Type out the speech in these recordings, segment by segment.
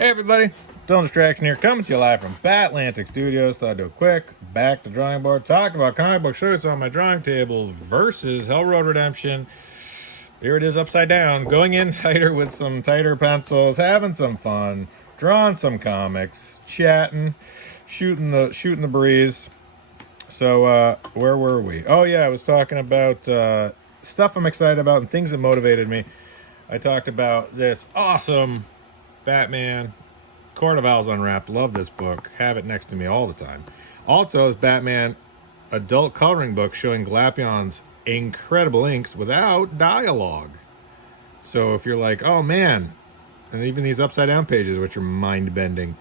Hey everybody, Dylan Distraction here, coming to you live from Batlantic Studios. Thought I'd do a quick back to drawing board, talk about comic book shows on my drawing table versus Hell Road Redemption. Here it is upside down, going in tighter with some tighter pencils, having some fun, drawing some comics, chatting, shooting the breeze. So where were we? Oh yeah, I was talking about stuff I'm excited about and things that motivated me. I talked about this awesome Batman Court of Owls Unwrapped. Love this book. Have it next to me all the time. Also, this Batman adult coloring book showing Glapion's incredible inks without dialogue. So if you're like, oh man, and even these upside down pages, which are mind bending.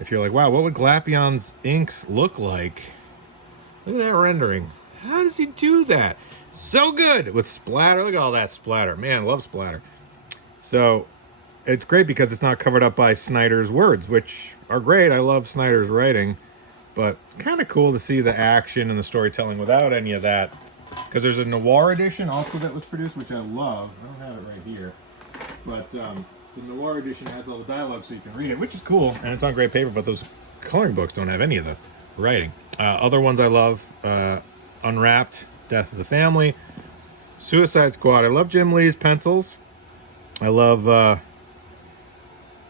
If you're like, wow, what would Glapion's inks look like? Look at that rendering. How does he do that? So good with splatter. Look at all that splatter. Man, I love splatter. So it's great because it's not covered up by Snyder's words, which are great. I love Snyder's writing, but kind of cool to see the action and the storytelling without any of that. Because there's a noir edition also that was produced, which I love. I don't have it right here, but the noir edition has all the dialogue so you can read it, which is cool, and it's on great paper. But those coloring books don't have any of the writing. Other ones I love: Unwrapped, Death of the Family, Suicide Squad. I love Jim Lee's pencils. I love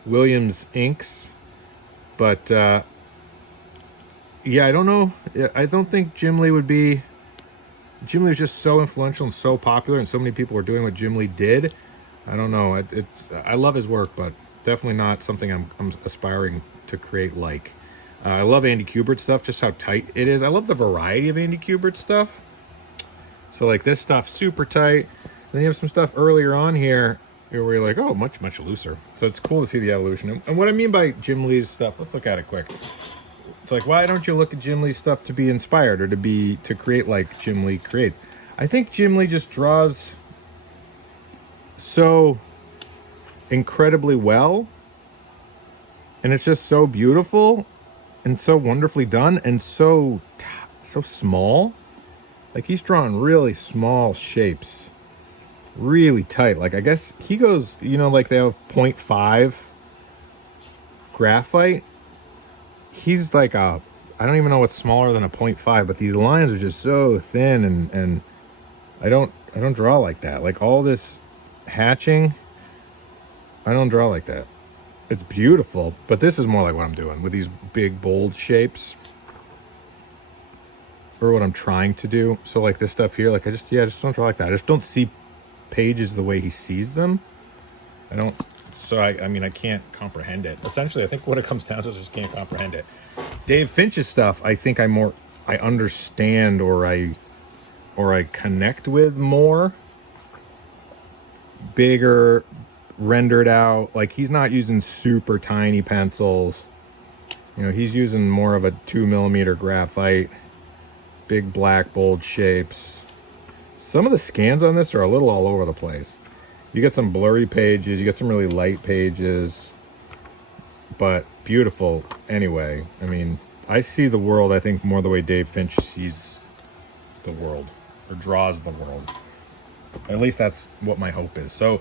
Williams inks, but yeah, I don't know. I don't think Jim Lee would be. Jim Lee was just so influential and so popular, and so many people were doing what Jim Lee did. I don't know. I love his work, but definitely not something I'm aspiring to create like. I love Andy Kubert stuff, just how tight it is. I love the variety of Andy Kubert stuff. So like this stuff, super tight. Then you have some stuff earlier on here where you're like, oh, much looser. So it's cool to see the evolution. And what I mean by Jim Lee's stuff, let's look at it quick. It's like, why don't you look at Jim Lee's stuff to be inspired or to create like Jim Lee creates? I think Jim Lee just draws so incredibly well, and it's just so beautiful and so wonderfully done and so small. Like he's drawing really small shapes, really tight. Like I guess he goes, like they have 0.5 graphite. He's like I don't even know what's smaller than a 0.5, but these lines are just so thin, and I don't draw like that. Like all this hatching, I don't draw like that. It's beautiful, but this is more like what I'm doing with these big bold shapes, or what I'm trying to do. So like this stuff here, like I just don't draw like that. I just don't see pages the way he sees them. I don't. So I mean I can't comprehend it. Essentially, I think what it comes down to is I just can't comprehend it. Dave Finch's stuff, I think I understand or I connect with more. Bigger, rendered out. Like he's not using super tiny pencils. He's using more of a 2mm graphite. Big black bold shapes. Some of the scans on this are a little all over the place. You get some blurry pages, you get some really light pages, but beautiful anyway. I mean, I see the world, I think, more the way Dave Finch sees the world, or draws the world. At least that's what my hope is. So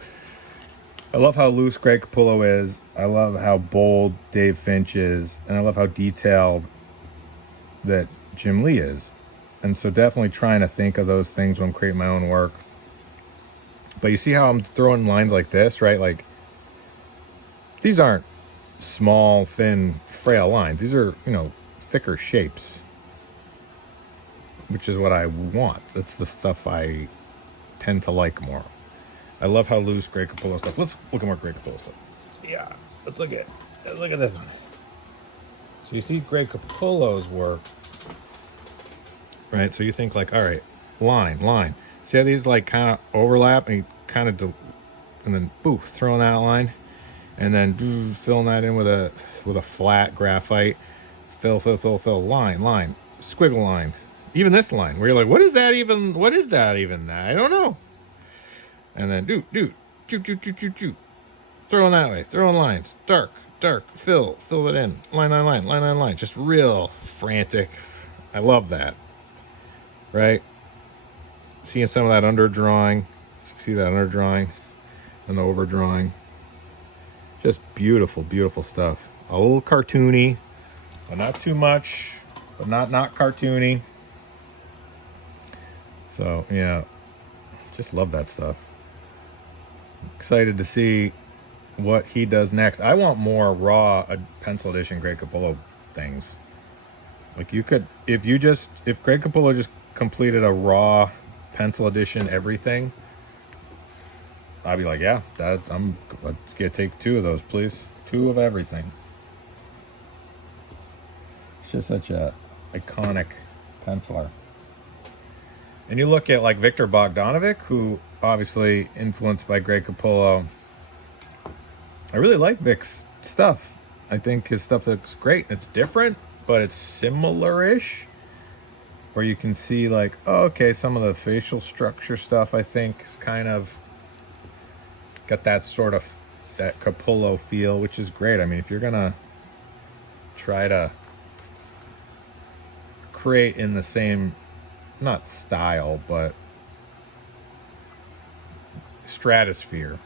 I love how loose Greg Capullo is. I love how bold Dave Finch is. And I love how detailed that Jim Lee is. And so definitely trying to think of those things when I'm creating my own work. But you see how I'm throwing lines like this, right? Like, these aren't small, thin, frail lines. These are, thicker shapes, which is what I want. That's the stuff I tend to like more. I love how loose Greg Capullo stuff. Let's look at more Greg Capullo stuff. Yeah, let's look at this one. So you see Greg Capullo's work, right? So you think like, all right, line. See how these like kind of overlap, and he kind of and then boo, throwing that line, and then filling that in with a flat graphite, fill, line, squiggle line. Even this line where you're like, what is that even? I don't know. And then do, throwing that way, throwing lines, dark, fill it in, line, just real frantic. I love that, right? Seeing some of that underdrawing, see that underdrawing and the overdrawing. Just beautiful, beautiful stuff. A little cartoony, but not too much, but not cartoony. So yeah, just love that stuff. Excited to see what he does next. I want more raw pencil edition Greg Capullo things. Like you could, if Greg Capullo just completed a raw pencil edition everything, I'd be like, yeah, let's get take 2 of those, please. 2 of everything. It's just such a iconic penciler. And you look at like Viktor Bogdanovic, who obviously influenced by Greg Capullo. I really like Vic's stuff. I think his stuff looks great. It's different, but it's similar-ish. Where you can see like, oh, okay, some of the facial structure stuff I think is kind of got that sort of that Capullo feel, which is great. I mean, if you're gonna try to create in the same, not style, but stratosphere,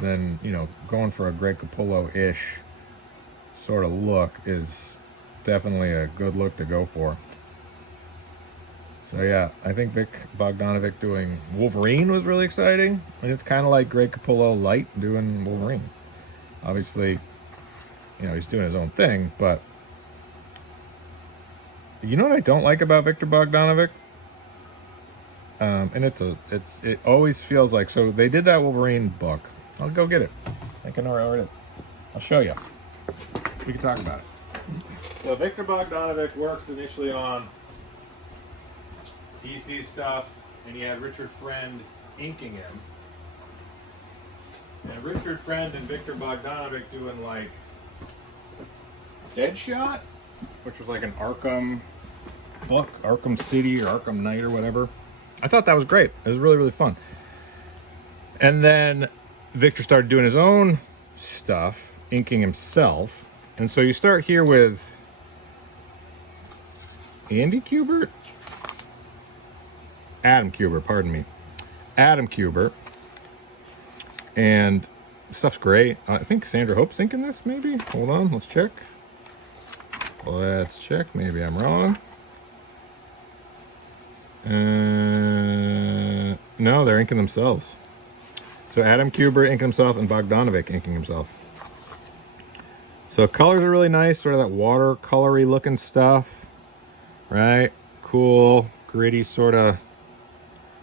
then, you know, going for a Greg Capullo-ish sort of look is definitely a good look to go for. So yeah, I think Vik Bogdanovic doing Wolverine was really exciting. And it's kind of like Greg Capullo light doing Wolverine. Obviously, you know, he's doing his own thing, but you know what I don't like about Viktor Bogdanovic? And it always feels like, so they did that Wolverine book. I'll go get it. I think I know where it is. I'll show you. We can talk about it. So Viktor Bogdanovic worked initially on DC stuff, and he had Richard Friend inking him. And Richard Friend and Viktor Bogdanovic doing like Deadshot, which was like an Arkham book, Arkham City or Arkham Knight or whatever. I thought that was great. It was really, really fun. And then Viktor started doing his own stuff, inking himself. And so you start here with Adam Kubert, pardon me. Adam Kubert. And stuff's great. I think Sandra Hope's inking this, maybe? Hold on, let's check. Let's check. Maybe I'm wrong. No, they're inking themselves. So Adam Kubert inking himself and Bogdanovic inking himself. So colors are really nice, sort of that watercolory looking stuff, right? Cool, gritty sort of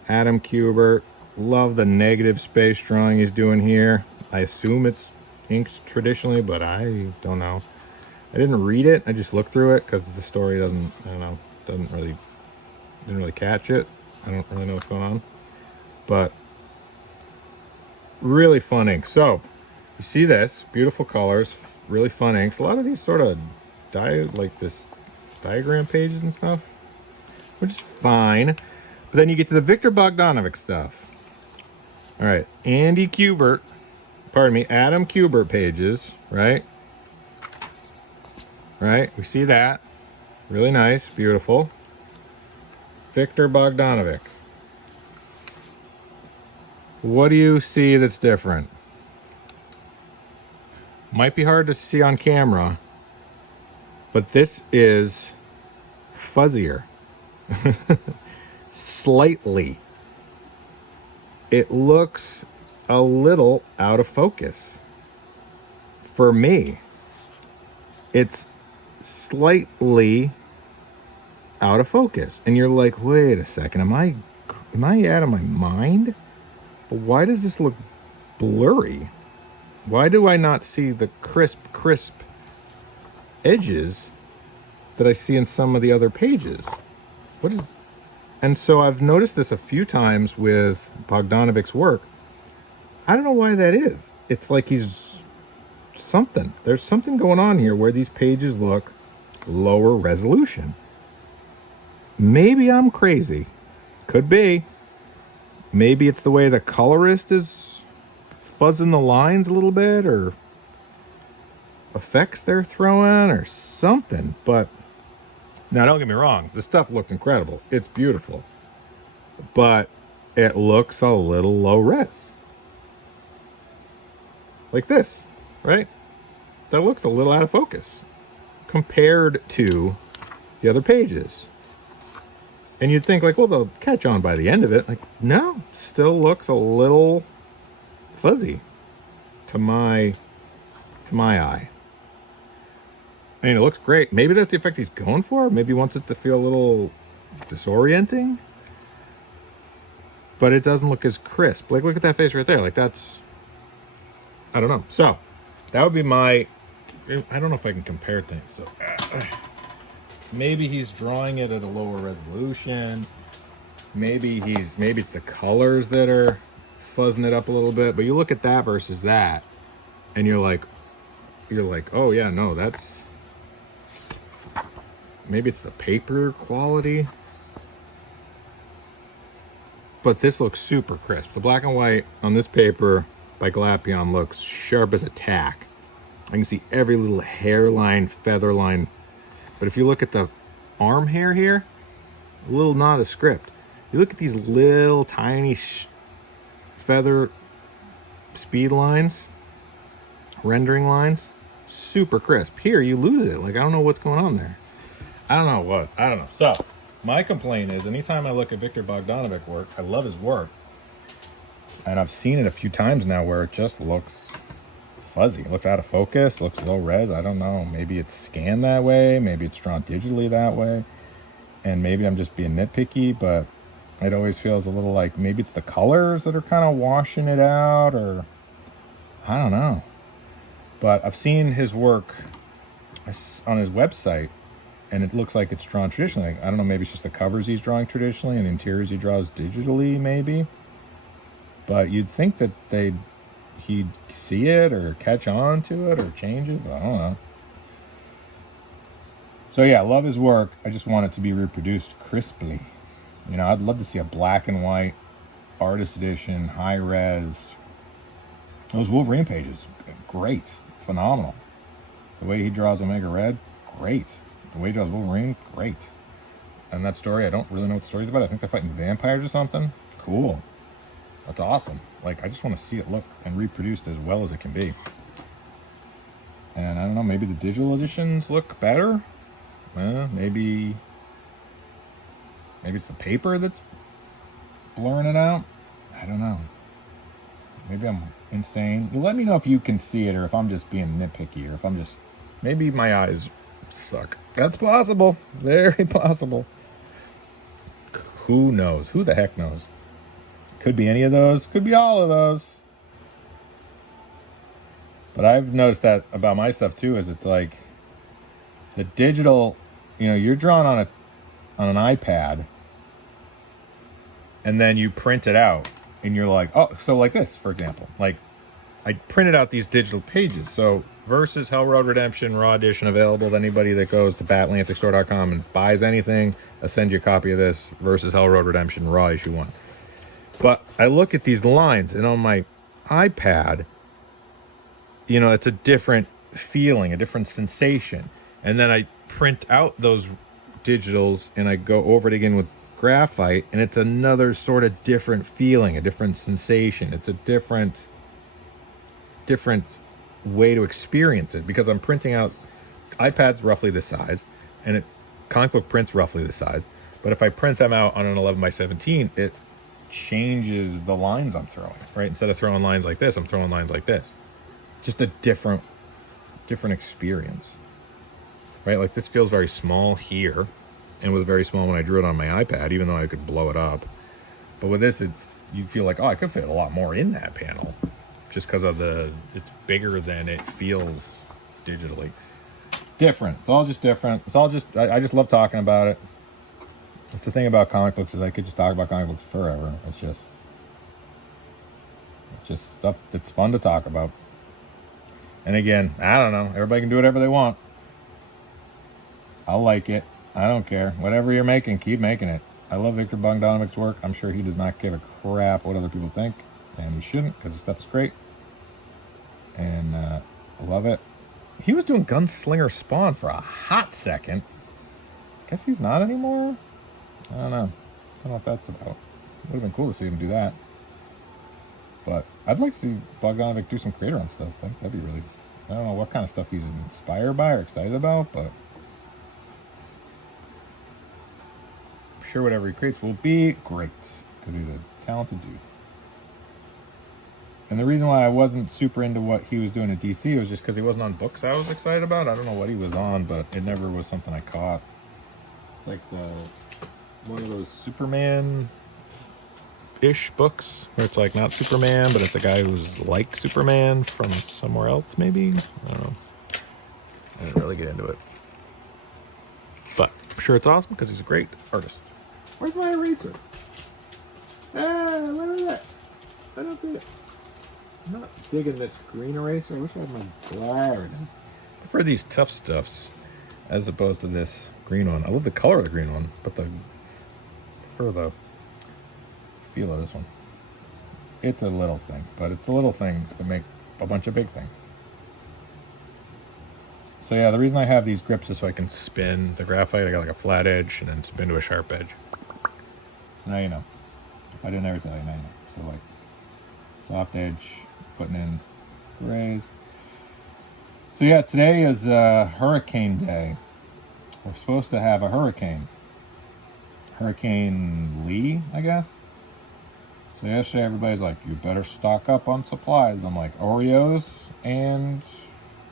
Adam Kubert. Love the negative space drawing he's doing here. I assume it's inked traditionally, but I don't know. I didn't read it. I just looked through it because the story didn't really catch it. I don't really know what's going on, but really fun ink. So you see this beautiful colors, really fun inks. A lot of these sort of diagram pages and stuff, which is fine. But then you get to the Viktor Bogdanovic stuff. All right, Adam Kubert pages, right? Right, we see that. Really nice, beautiful. Viktor Bogdanovic. What do you see that's different? Might be hard to see on camera, but this is fuzzier. Slightly. It looks a little out of focus. For me, it's slightly out of focus. And you're like, wait a second, am I out of my mind? But why does this look blurry? Why do I not see the crisp edges that I see in some of the other pages? And so I've noticed this a few times with Bogdanovic's work. I don't know why that is. It's like there's something going on here where these pages look lower resolution. Maybe I'm crazy. Could be. Maybe it's the way the colorist is fuzzing the lines a little bit, or effects they're throwing or something. But now don't get me wrong, the stuff looked incredible. It's beautiful. But it looks a little low res. Like this. right? That looks a little out of focus compared to the other pages. And you'd think like, well, they'll catch on by the end of it. Like, no, still looks a little fuzzy to my eye. I mean, it looks great. Maybe that's the effect he's going for. Maybe he wants it to feel a little disorienting. But it doesn't look as crisp. Like, look at that face right there. Like, that's, I don't know. So, that would be my, I don't know if I can compare things. So, maybe he's drawing it at a lower resolution. Maybe it's the colors that are fuzzing it up a little bit. But you look at that versus that, and you're like, oh yeah, no, that's, maybe it's the paper quality. But this looks super crisp. The black and white on this paper by Glapion looks sharp as a tack. I can see every little hairline, feather line. But if you look at the arm hair here, a little nondescript. You look at these little tiny feather speed lines, rendering lines, super crisp. Here, you lose it. Like, I don't know what's going on there. I don't know. So, my complaint is anytime I look at Viktor Bogdanovic work, I love his work. And I've seen it a few times now where it just looks fuzzy. It looks out of focus, looks low res. I don't know. Maybe it's scanned that way. Maybe it's drawn digitally that way. And maybe I'm just being nitpicky, but it always feels a little like maybe it's the colors that are kind of washing it out, or I don't know. But I've seen his work on his website, and it looks like it's drawn traditionally. I don't know, maybe it's just the covers he's drawing traditionally and the interiors he draws digitally, maybe. But you'd think that he'd see it or catch on to it or change it, but I don't know. So yeah, I love his work. I just want it to be reproduced crisply. You know, I'd love to see a black and white artist edition, high res. Those Wolverine pages, great, phenomenal. The way he draws Omega Red, great. The way he draws Wolverine, great. And that story, I don't really know what the story's about. I think they're fighting vampires or something. Cool. That's awesome. Like, I just want to see it look and reproduced as well as it can be. And I don't know, maybe the digital editions look better. Maybe it's the paper that's blurring it out. I don't know. Maybe I'm insane. You let me know if you can see it, or if I'm just being nitpicky, or if I'm just, maybe my eyes suck. That's possible. Very possible. Who knows? Who the heck knows? Could be any of those. Could be all of those. But I've noticed that about my stuff too, is it's like the digital, you know, you're drawn on an iPad, and then you print it out, and you're like, oh, so like this, for example, like I printed out these digital pages. So versus Hell Road Redemption Raw Edition available to anybody that goes to BatAtlanticStore.com and buys anything. I'll send you a copy of this versus Hell Road Redemption Raw Issue 1. But I look at these lines, and on my iPad, you know, it's a different feeling, a different sensation. And then I print out those digitals and I go over it again with graphite, and it's another sort of different feeling, a different sensation. It's a different way to experience it, because I'm printing out, iPad's roughly this size, and comic book print's roughly this size. But if I print them out on an 11 by 17, it changes the lines I'm throwing, right? Instead of throwing lines like this, I'm throwing lines like this. Just a different experience, right? Like this feels very small here, and was very small when I drew it on my iPad, even though I could blow it up. But with this, you feel like, oh, I could fit a lot more in that panel, just because of it's bigger than it feels digitally. Different. It's all just different. It's all just, I just love talking about it. It's the thing about comic books, is I could just talk about comic books forever. It's just stuff that's fun to talk about. And again, I don't know. Everybody can do whatever they want. I'll like it. I don't care. Whatever you're making, keep making it. I love Viktor Bogdanovic's work. I'm sure he does not give a crap what other people think. And he shouldn't, because his stuff is great. And I love it. He was doing Gunslinger Spawn for a hot second. Guess he's not anymore? I don't know. I don't know what that's about. It would have been cool to see him do that. But I'd like to see Bogdanovic do some creator-owned stuff. That'd be really I don't know what kind of stuff he's inspired by or excited about, but I'm sure whatever he creates will be great because he's a talented dude. And the reason why I wasn't super into what he was doing at DC was just because he wasn't on books I was excited about. I don't know what he was on, but it never was something I caught. Like one of those Superman-ish books where it's like not Superman, but it's a guy who's like Superman from somewhere else, maybe? I don't know. I didn't really get into it. But I'm sure it's awesome because he's a great artist. Where's my eraser? Where is it? I don't do it. I'm not digging this green eraser. I wish I had my black. I prefer these tough stuffs as opposed to this green one. I love the color of the green one, but I prefer the feel of this one. It's a little thing, but it's the little things that make a bunch of big things. So yeah, the reason I have these grips is so I can spin the graphite. I got like a flat edge and then spin to a sharp edge. So now you know. If I didn't ever tell you, now you know. So like soft edge, putting in grays. So yeah, today is Hurricane Day. We're supposed to have a hurricane. Hurricane Lee, I guess. So yesterday everybody's like, you better stock up on supplies. I'm like, Oreos and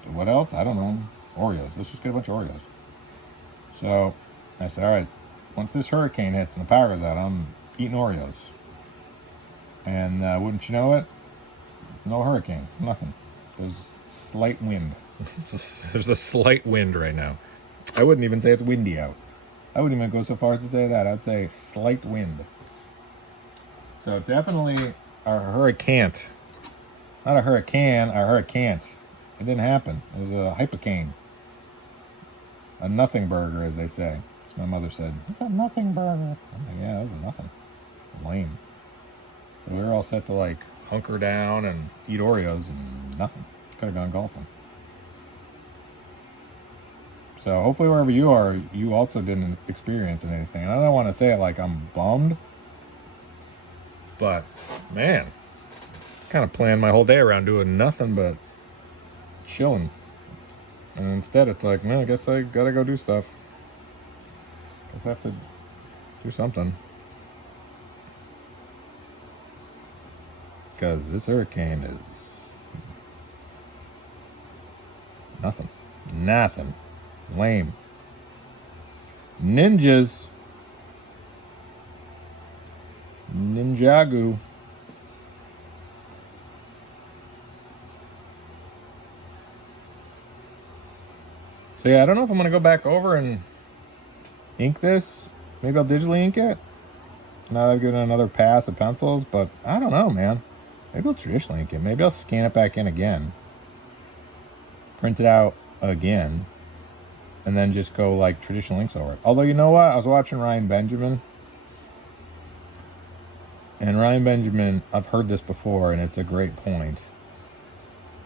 what else? I don't know. Oreos. Let's just get a bunch of Oreos. So I said, all right, once this hurricane hits and the power goes out, I'm eating Oreos. And wouldn't you know it? No hurricane. Nothing. There's slight wind. There's a slight wind right now. I wouldn't even say it's windy out. I wouldn't even go so far as to say that. I'd say slight wind. So definitely a hurricane. Not a hurricane, a hurricane. It didn't happen. It was a hypocane. A nothing burger, as they say. As my mother said, it's a nothing burger. I'm like, yeah, that was a nothing. Lame. So we were all set to like hunker down and eat Oreos and nothing. Could have gone golfing. So hopefully wherever you are, you also didn't experience anything. And I don't want to say it like I'm bummed, but man, kind of planned my whole day around doing nothing but chilling. And instead it's like, man, I guess I gotta go do stuff. Guess I have to do something. Because this hurricane is nothing. Nothing. Lame. Ninjas. Ninjago. So yeah, I don't know if I'm going to go back over and ink this. Maybe I'll digitally ink it. Now that I've given it another pass of pencils, but I don't know, man. Maybe I'll traditionally ink it. Maybe I'll scan it back in again. Print it out again. And then just go like traditional inks over it. Although, you know what? I was watching Ryan Benjamin. And Ryan Benjamin, I've heard this before, and it's a great point.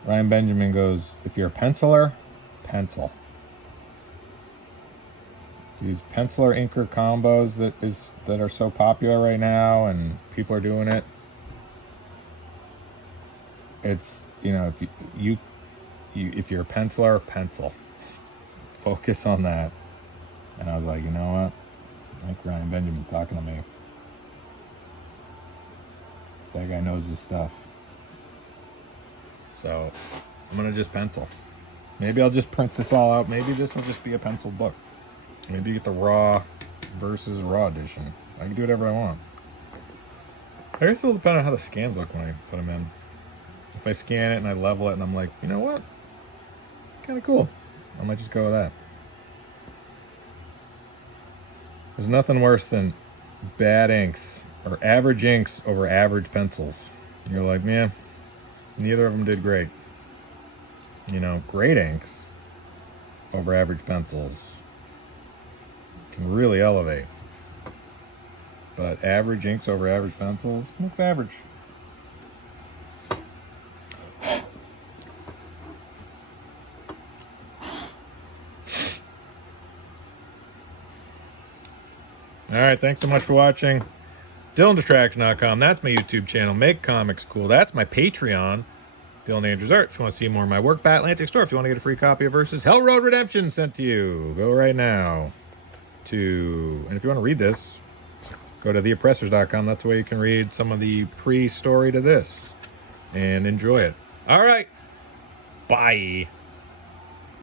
Ryan Benjamin goes, if you're a penciler, pencil. These penciler inker combos that are so popular right now, and people are doing it. It's, you know, if you're a penciler, pencil. Focus on that. And I was like, you know what? I think Ryan Benjamin's talking to me. That guy knows his stuff. So I'm gonna just pencil. Maybe I'll just print this all out. Maybe this will just be a pencil book. Maybe you get the raw versus raw edition. I can do whatever I want. I guess it'll depend on how the scans look when I put them in. If I scan it and I level it and I'm like, you know what? Kind of cool. I might just go with that. There's nothing worse than bad inks or average inks over average pencils. You're like, man, neither of them did great. You know, great inks over average pencils can really elevate. But average inks over average pencils looks average. All right, thanks so much for watching. DylanDistraction.com, that's my YouTube channel. Make Comics Cool, that's my Patreon. Dylan Andrews Art. If you want to see more of my work, Bat Atlantic Store. If you want to get a free copy of Versus Hell Road Redemption sent to you, go right now to, and if you want to read this, go to theoppressors.com. That's the way you can read some of the pre-story to this and enjoy it. All right. Bye.